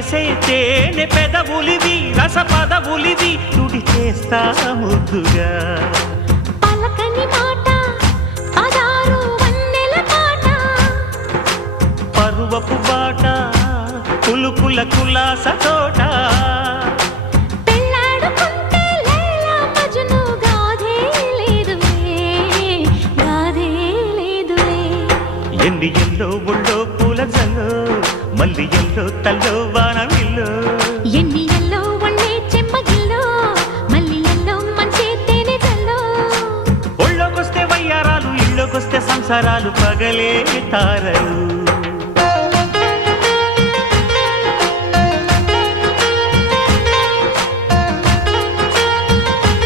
చేసే తేనె పెదవులివి రస పదవులివి తుడి చేస్తా ముద్దుగా పలకని మాట పదారు వన్నెల పాట పరువపు బాట కులుకుల కులాస తోట పెళ్ళాడుకుంటే లైలా మజ్ను గాథే లేదులే ఎండి ఎల్లో ఒళ్ళో పూల జల్లో మల్లి ఎల్లో తల్లో వానవిల్లో ఎన్ని ఎల్లో ఒళ్ళే చెమ్మగిల్లో మల్లి ఎల్లో మంచి తేనె జల్లో ఒళ్ళోకొస్తే వయ్యారాలు ఇళ్ళోకొస్తే సంసారాలు పగలే తారలు